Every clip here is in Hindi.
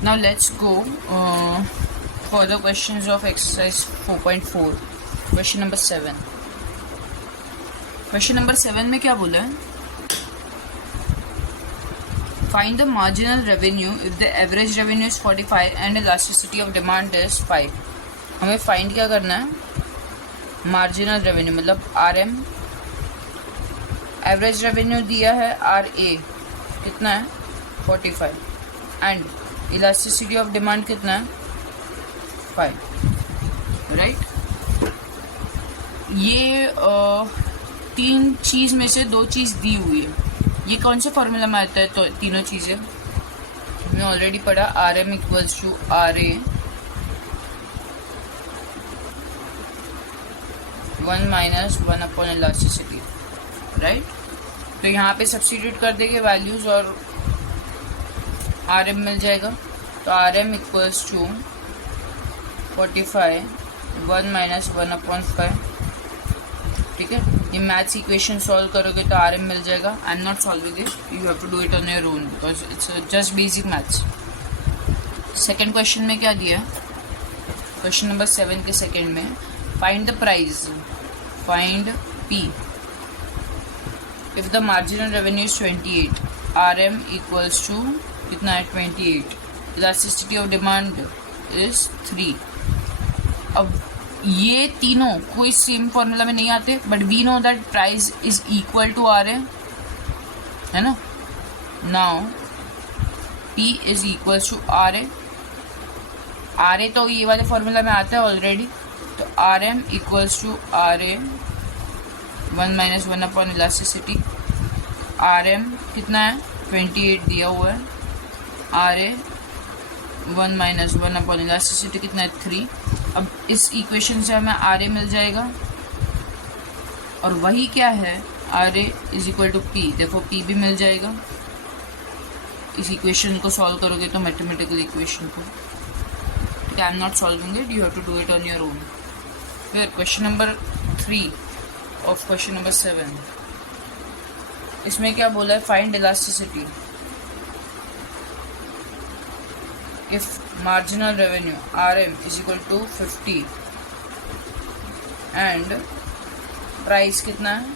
Now let's go for the questions of exercise 4.4. Question number 7. Question number 7 में क्या बोला है? Find the marginal revenue if the average revenue is 45 and elasticity of demand is 5. हमें find क्या करना है? Marginal revenue मतलब RM. Average revenue दिया है RA कितना है? 45 and elasticity of demand कितना है? 5. राइट? ये तीन चीज में से दो चीज दी हुई है. ये कौन से फॉर्मूला में आता है? तो तीनों चीजें हमने ऑलरेडी पढ़ा. R M equals to R A 1 - 1 upon elasticity. Right? तो यहाँ पे सब्स्टिट्यूट कर देंगे वैल्यूज और आर एम मिल जाएगा. तो R M equals to 45 1 - 1 upon 5. ठीक है. ये मैथ्स इक्वेशन सॉल्व करोगे तो आर एम मिल जाएगा. I am not solving it, you have to do it on your own because it's just basic maths. Second question में क्या दिया? क्वेश्चन नंबर 7 के सेकेंड में find the price, find P if the marginal revenue is 28. R M equals to कितना है? 28. Elasticity of demand is 3. अब ये तीनों कोई सेम फॉर्मूला में नहीं आते, but we know that price is equal to R A, है ना. Now P is equal to R A. R A तो ये वाले फॉर्मूला में आता है ऑलरेडी. तो R M equals to R A 1 - 1 upon elasticity. R M कितना है? 28 दिया हुआ है. आर ए 1 - 1 अपॉन इलास्टिसिटी कितना है? 3. अब इस इक्वेशन से हमें आर ए मिल जाएगा और वही क्या है? R A is equal to P. देखो पी भी मिल जाएगा. इस इक्वेशन को सॉल्व करोगे तो मैथमेटिकल इक्वेशन को. ठीक है. I am not solving it, you have to do it on your own. फिर question number 3 of question number 7. इसमें क्या बोला है? Find elasticity if marginal revenue RM is equal to 50 and price कितना है?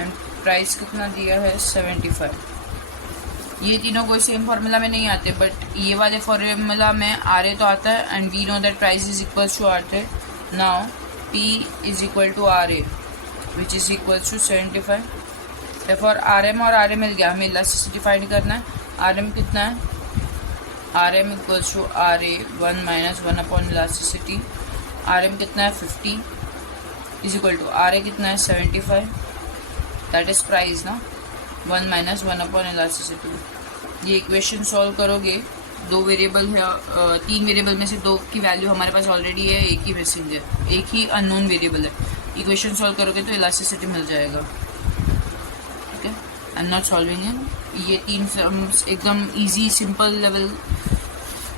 and price कितना दिया है? 75. ये तीनों कोई सेम फॉर्मूला में नहीं आते, बट ये वाले फॉर्मूला में RA तो आता है and we know that price is equal to RA. Now P is equal to RA which is equal to 75. For R M और आर ए मिल गया. हमें इलास्टिसिटी फाइंड करना है. आर एम कितना है? R M equals to R A 1 - 1 upon elasticity. R M कितना है? 50 is equal to R A कितना है? 75. दैट इज प्राइस ना. 1 - 1 अपॉन इलास्टिसिटी. ये इक्वेशन सॉल्व करोगे. दो वेरिएबल है, 3 वेरिएबल में से 2 की वैल्यू हमारे पास ऑलरेडी है, एक ही मिसिंग है, एक ही अननोन वेरिएबल है. इक्वेशन सॉल्व करोगे तो इलास्टिसिटी मिल जाएगा. I am not solving it. ये 3 सम्स एकदम इजी सिंपल लेवल,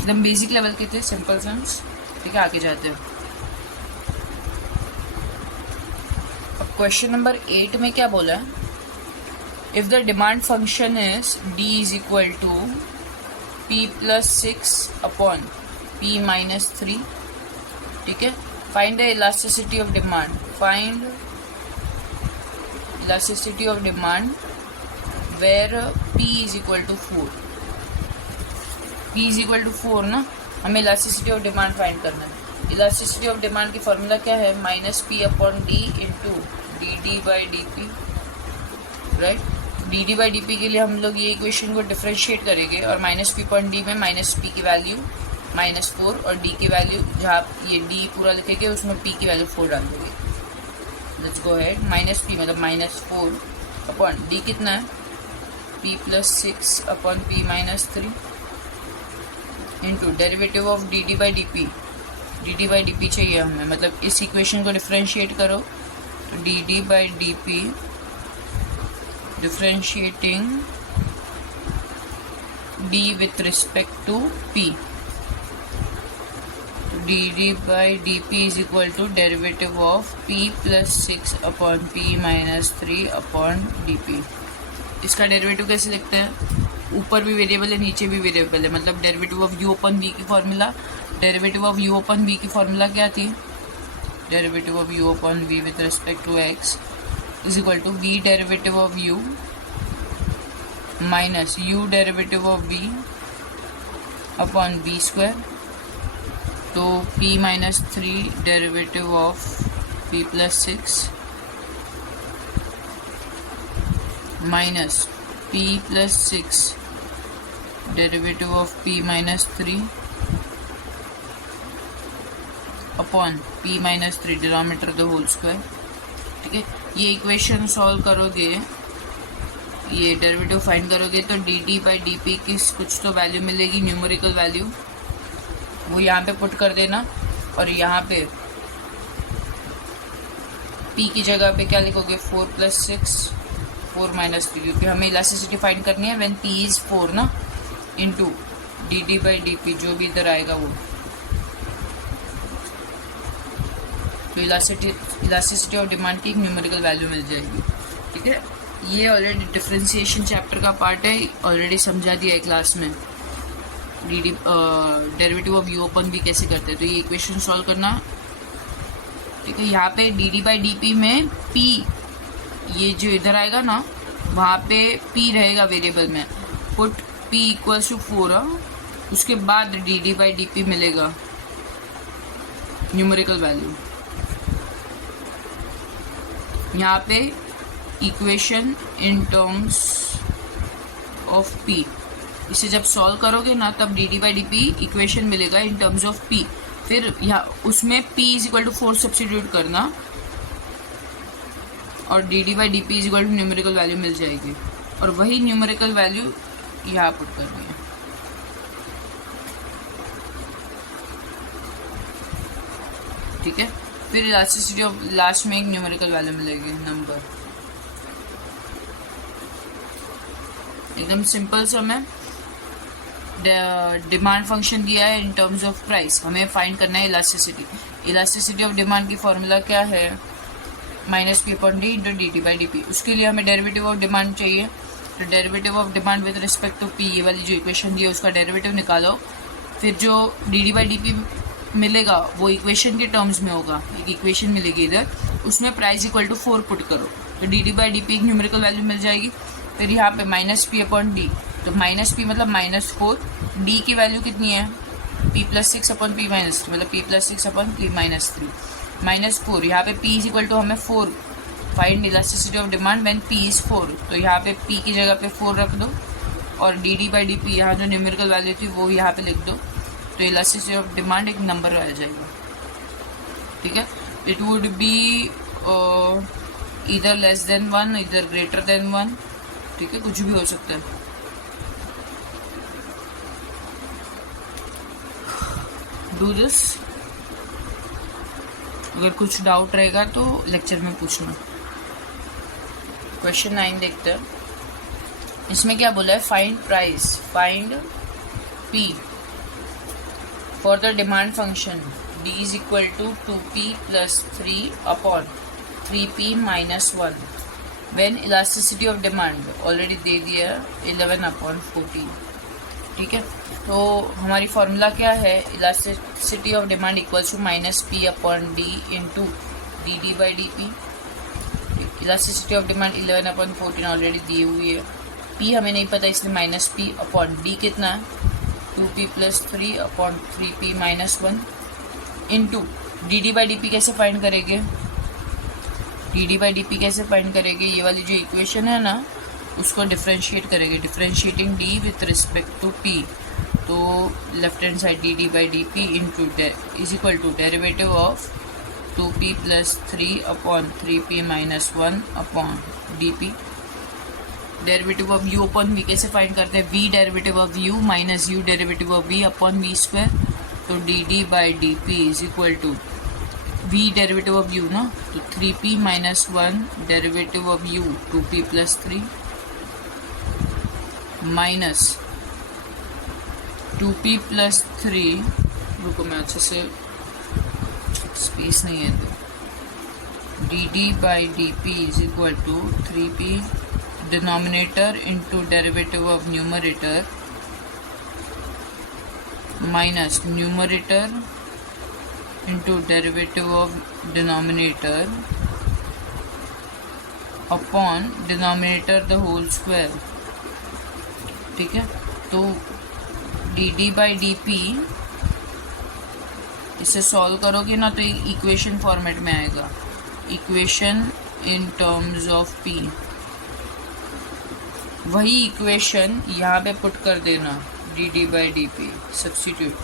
एकदम बेसिक लेवल के थे, सिंपल सम्स. ठीक है. आगे जाते हैं. अब क्वेश्चन नंबर 8 में क्या बोला है? If the demand function is D is equal to P plus 6 upon P minus 3. ठीक है. Find the elasticity of demand. Find elasticity of demand where P is equal to 4. P is equal to 4 ना. हमें इलास्टिसिटी ऑफ डिमांड फाइंड करना है. इलास्टिसिटी ऑफ डिमांड की फॉर्मूला क्या है? -P upon D into D by D P. Right. D by D P के लिए हम लोग ये इक्वेशन को डिफ्रेंशिएट करेंगे और -P अपॉन डी में -P की वैल्यू -4 और डी की वैल्यू, जहाँ ये डी पूरा लिखेंगे उसमें P की वैल्यू 4 डाल देंगे. Let's go ahead. -P मतलब -4 अपॉन डी कितना है? P plus 6 upon P minus 3 into derivative of D by D P. D by D P चाहिए हमें, मतलब इस इक्वेशन को डिफ्रेंशिएट करो तो D by D P differentiating D with respect to P. D by D P is equal to derivative of P plus 6 upon P minus 3 upon D P. इसका डेरिवेटिव कैसे लिखते हैं? ऊपर भी वेरिएबल है नीचे भी वेरिएबल है, मतलब derivative of u upon v की formula, derivative of u upon v की फॉर्मूला क्या थी, derivative of u upon v with respect to x is equal to v derivative of u minus u derivative of v upon v square, तो p minus 3 derivative of p plus 6 minus p plus 6 derivative of p minus 3 upon p minus 3 denominator the whole square. ठीक है, ये इक्वेशन सॉल्व करोगे, ये डेरिवेटिव फाइंड करोगे तो dt बाई डी पी की कुछ तो वैल्यू मिलेगी, न्यूमेरिकल वैल्यू, वो यहाँ पे पुट कर देना और यहाँ पे p की जगह पे क्या लिखोगे 4 प्लस 6 4 माइनस 3, क्योंकि हमें इलास्टिसिटी फाइंड करनी है व्हेन p इज 4 ना, into dt by D P जो भी इधर आएगा वो, तो इलास्टिसिटी ऑफ डिमांड की एक न्यूमेरिकल वैल्यू मिल जाएगी। ठीक है, ये ऑलरेडी डिफरेंशिएशन चैप्टर का पार्ट है, ऑलरेडी समझा दिया है क्लास में, डेरिवेटिव ऑफ u अपन भी कैसे करते हैं, तो ये इक्वेशन सॉल्व करना। ठीक है, यहाँ पे डी बाई डी पी में p, ये जो इधर आएगा ना वहाँ पे p रहेगा वेरिएबल में, पुट p इक्वल्स टू 4, उसके बाद डी बाई डी पी मिलेगा न्यूमेरिकल वैल्यू। यहाँ पे equation in terms of p, इसे जब सॉल्व करोगे ना तब D by D P equation मिलेगा इन टर्म्स ऑफ p, फिर यहाँ उसमें p is equal to 4 substitute करना और D by D P is equal to numerical value मिल जाएगी, और वही न्यूमेरिकल वैल्यू यहाँ पुट करनी है। ठीक है, फिर इलास्टिसिटी ऑफ लास्ट में एक न्यूमेरिकल वैल्यू मिलेगी नंबर, एकदम सिंपल सम है। डिमांड फंक्शन दिया है इन टर्म्स ऑफ प्राइस, हमें फाइंड करना है इलास्टिसिटी ऑफ डिमांड की फॉर्मूला क्या है, minus P upon D into D by D P. उसके लिए हमें डेरिवेटिव ऑफ डिमांड चाहिए, तो derivative of demand with respect to P, ये वाली जो इक्वेशन दी है उसका डेरिवेटिव निकालो, फिर जो डी बाई डी पी मिलेगा वो इक्वेशन के टर्म्स में होगा, एक इक्वेशन मिलेगी इधर, उसमें प्राइस इक्वल टू 4 पुट करो, तो डी बाई डी पी एक न्यूमेरिकल वैल्यू मिल जाएगी। फिर यहाँ पे माइनस पी अपॉन डी, तो माइनस पी मतलब माइनस 4, डी की वैल्यू कितनी है p plus 6 upon p minus 3, मतलब p plus 6 upon p minus 3 minus 4, यहाँ पे p इज इक्वल टू हमें 4, find elasticity of demand when p is 4, तो यहाँ पे p की जगह पे 4 रख दो और डी बाई डी पी यहाँ जो न्यूमेरिकल वैल्यू थी वो यहाँ पे लिख दो, तो इलास्टिसिटी ऑफ डिमांड एक नंबर आ जाएगा। ठीक है, इट वुड बी इधर लेस देन 1 इधर ग्रेटर देन 1, ठीक है, कुछ भी हो सकता है। डू दिस, अगर कुछ डाउट रहेगा तो लेक्चर में पूछना। क्वेश्चन 9 देखते हैं, इसमें क्या बोला है, find price, find p for the demand function d is equal to 2p plus 3 upon 3p minus 1 when elasticity of demand already दे दिया 11 अपॉन 14। ठीक है, तो हमारी फॉर्मूला क्या है, elasticity of demand equals to minus P upon D into D by D P. Elasticity of demand 11 upon 14 already दी हुई है, पी हमें नहीं पता इसलिए माइनस पी अपॉन डी कितना है 2p plus 3 upon 3p minus 1 into D by D P कैसे फाइंड करेंगे, डी बाई डी पी कैसे फाइंड करेंगे, ये वाली जो इक्वेशन है ना उसको डिफ्रेंशिएट करेंगे, differentiating D with respect to P, तो left hand side D by D P into is equal to derivative of 2p plus 3 upon 3p minus 1 upon D P. Derivative of u upon v कैसे फाइंड करते हैं, v derivative of u minus u derivative of v upon v square, तो D by D P is equal to v derivative of u ना, तो 3p minus 1 derivative of u 2p plus 3 minus 2p plus 3, रुको मैं अच्छे से, स्पेस नहीं है तो D by D P is equal to 3p denominator into derivative of numerator minus numerator into derivative of denominator upon denominator the whole square. ठीक है, तो D D by D P इसे सॉल्व करोगे ना तो इक्वेशन फॉर्मेट में आएगा, equation in terms of P. वही इक्वेशन यहाँ पे पुट कर देना, D D by D P substitute.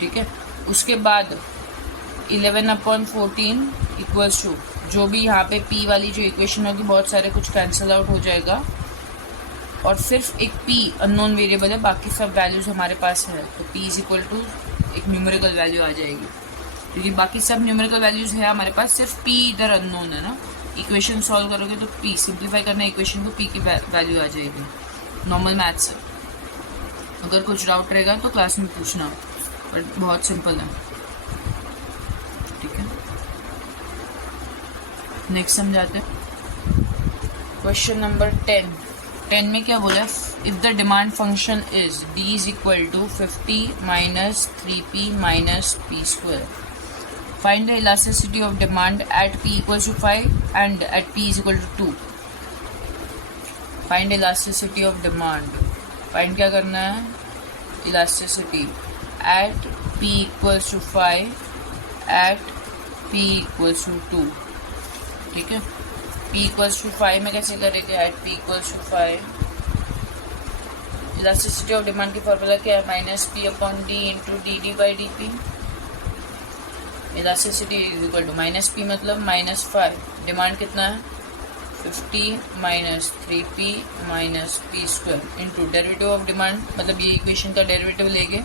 ठीक है, उसके बाद 11/14 इक्वल्स टू जो भी यहाँ पे p वाली जो इक्वेशन होगी बहुत सारे कुछ कैंसिल आउट हो जाएगा और सिर्फ एक p अननोन वेरिएबल है, बाकी सब वैल्यूज हमारे पास है, तो p इज इक्वल टू एक न्यूमेरिकल वैल्यू आ जाएगी, क्योंकि बाकी सब न्यूमेरिकल वैल्यूज है हमारे पास, सिर्फ p इधर अननोन है ना। इक्वेशन सॉल्व करोगे तो p सिंप्लीफाई करना इक्वेशन को p की वैल्यू आ जाएगी। नॉर्मल मैथ्स है, अगर कुछ डाउट रहेगा तो क्लास में पूछना, बट बहुत सिंपल है। ठीक है, नेक्स्ट समझाते हैं क्वेश्चन नंबर 10 में क्या बोला, if the demand function is d is equal to 50 minus 3p minus p square, find the elasticity of demand at p equal to 5 and at p is equal to 2। Find elasticity of demand, find क्या करना है, elasticity at p equal to 5 at p equal to 2। ठीक है, p इक्वल्स टू 5 में कैसे करेंगे, at p equals to 5। Elasticity of demand की फॉर्मूला क्या है, minus p upon d into D D by D P. Elasticity is equal to minus p मतलब -5, डिमांड कितना है 50 minus 3p minus p square into derivative of demand, मतलब ये इक्वेशन का डेरिवेटिव लेंगे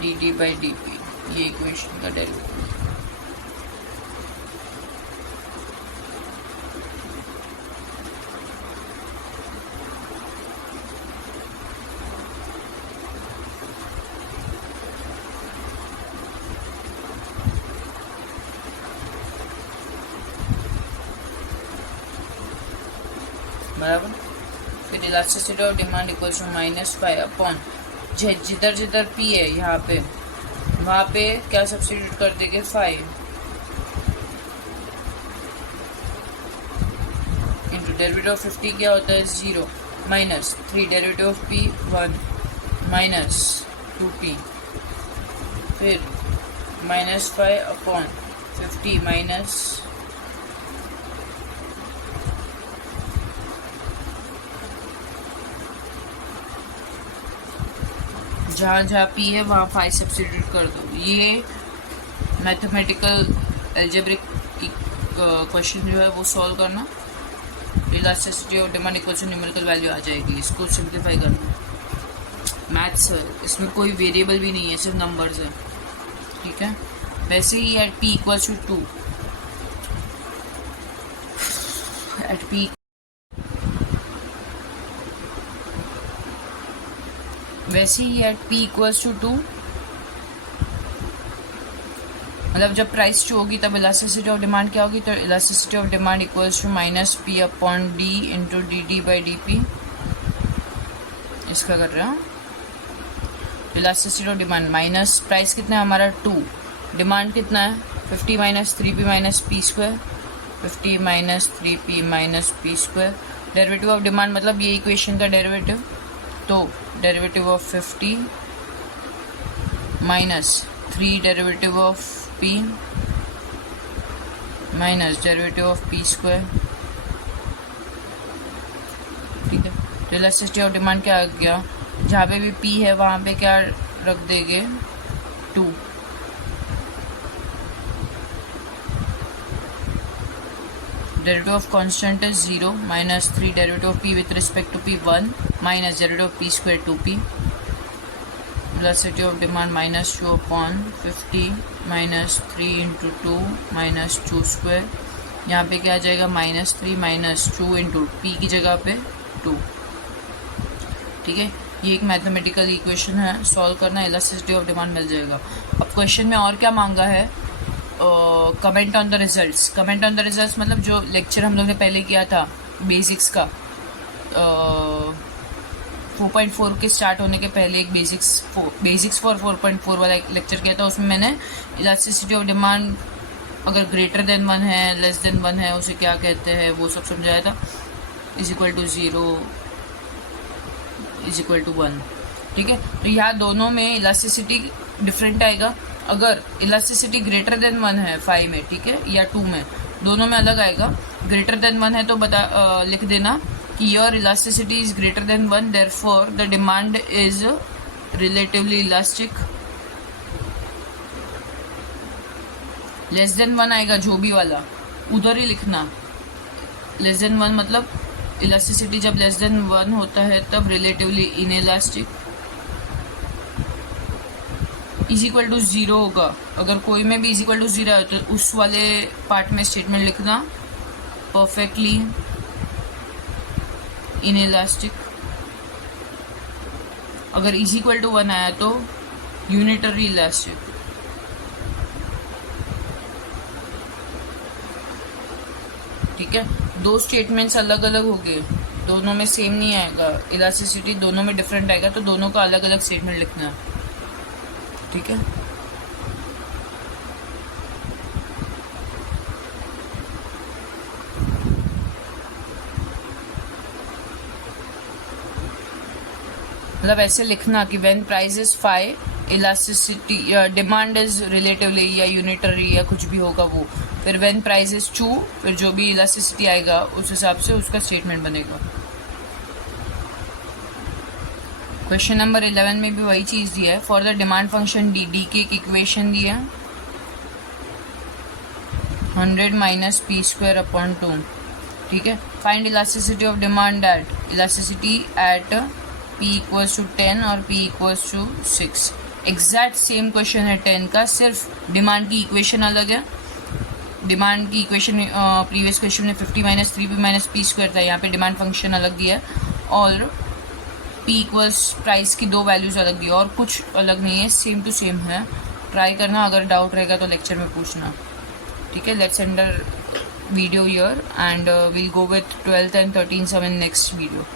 D D by D P, ये इक्वेशन का डेरिवेटिव। बराबर, फिर elasticity of demand equal to -5 upon जिधर जिधर p है यहाँ पे वहाँ पे क्या सब्स्टिट्यूट कर देंगे 5 इंटू डेरिवेटिव ऑफ 50 क्या होता है 0 minus 3 derivative of p 1 minus 2p, फिर -5 अपॉन 50 माइनस जहाँ जहाँ p है वहाँ 5 सब्स्टिट्यूट कर दो। ये मैथमेटिकल एल्जेब्रिक क्वेश्चन जो है वो सॉल्व करना, elasticity of demand equal to numerical value आ जाएगी, इसको सिंप्लीफाई करना। मैथ्स है, इसमें कोई वेरिएबल भी नहीं है, सिर्फ नंबर्स है। ठीक है, वैसे ही at p equal to 2, at p वैसे ही एट p इक्वल्स टू 2, मतलब जब प्राइस 2 होगी तब इलास्टिसिटी ऑफ डिमांड क्या होगी, तो elasticity of demand equals to minus p upon d into D D by D P. इसका कर रहे हैं elasticity of demand, minus price कितना है हमारा 2, डिमांड कितना है 50 minus 3p minus p square, 50 minus 3p minus p square. Derivative of demand मतलब ये इक्वेशन का डेरिवेटिव, तो derivative of 50 minus 3 derivative of p minus derivative of p square. ठीक है, तो इलास्टिसिटी ऑफ डिमांड क्या आ गया, जहाँ पे भी p है वहाँ पे क्या रख देंगे 2, derivative of constant is 0 minus 3 derivative of p with respect to p 1 minus derivative of p square 2p। Elasticity of demand -2 upon 50 minus 3 into 2 minus 2 square, यहाँ पे क्या आ जाएगा -3 माइनस 2 इंटू p की जगह पे 2। ठीक है, ये एक मैथमेटिकल इक्वेशन है, सॉल्व करना, इलास्टिसिटी ऑफ डिमांड मिल जाएगा। अब क्वेश्चन में और क्या मांगा है, comment on the results. Comment on the results मतलब जो लेक्चर हम लोग ने पहले किया था बेसिक्स का, 4.4 के स्टार्ट होने के पहले एक बेसिक्स फॉर 4.4 वाला एक लेक्चर किया था। उसमें मैंने इलास्टिसिटी ऑफ डिमांड अगर ग्रेटर देन 1 है, लेस देन 1 है, उसे क्या कहते हैं वो सब समझाया था। Is equal to 0 is equal to 1। ठीक है, तो यहाँ दोनों में इलास्टिसिटी डिफरेंट आएगा। अगर इलास्टिसिटी ग्रेटर देन 1 है 5 में, ठीक है, या 2 में, दोनों में अलग आएगा। ग्रेटर देन 1 है तो लिख देना कि your elasticity is greater than 1, therefore the demand is relatively elastic. Less than 1 आएगा जो भी वाला, उधर ही लिखना। लेस देन 1 मतलब इलास्टिसिटी जब लेस देन 1 होता है तब relatively inelastic. Is equal to 0 होगा, अगर कोई में भी इज इक्वल टू 0 है तो उस वाले पार्ट में स्टेटमेंट लिखना परफेक्टली इनइलास्टिक। अगर इज इक्वल टू 1 आया तो यूनिटरी इलास्टिक। ठीक है, दो स्टेटमेंट्स अलग अलग हो गए, दोनों में सेम नहीं आएगा, इलास्टिसिटी दोनों में डिफरेंट आएगा, तो दोनों का अलग अलग स्टेटमेंट लिखना है। ठीक है, मतलब ऐसे लिखना कि when price is 5, elasticity demand is relatively या यूनिटरी या कुछ भी होगा वो। फिर व्हेन प्राइस इज 2, फिर जो भी इलास्टिसिटी आएगा उस हिसाब से उसका स्टेटमेंट बनेगा। क्वेश्चन नंबर 11 में भी वही चीज़ दिया है। For the demand function D की एक इक्वेशन दिया है 100 माइनस p²/2। ठीक है, find elasticity of demand at, elasticity at p equals to 10 और p equals to 6। Exact same question है 10 का, सिर्फ डिमांड की इक्वेशन अलग है। डिमांड की इक्वेशन प्रीवियस क्वेश्चन में 50 माइनस 3p माइनस p² था, यहाँ पे डिमांड फंक्शन अलग दिया है और p इक्वल्स प्राइस की दो वैल्यूज अलग दी, और कुछ अलग नहीं है, सेम टू सेम है। ट्राई करना, अगर डाउट रहेगा तो लेक्चर में पूछना। ठीक है, let's end video here and we'll go with 12th and 13th sum in next video.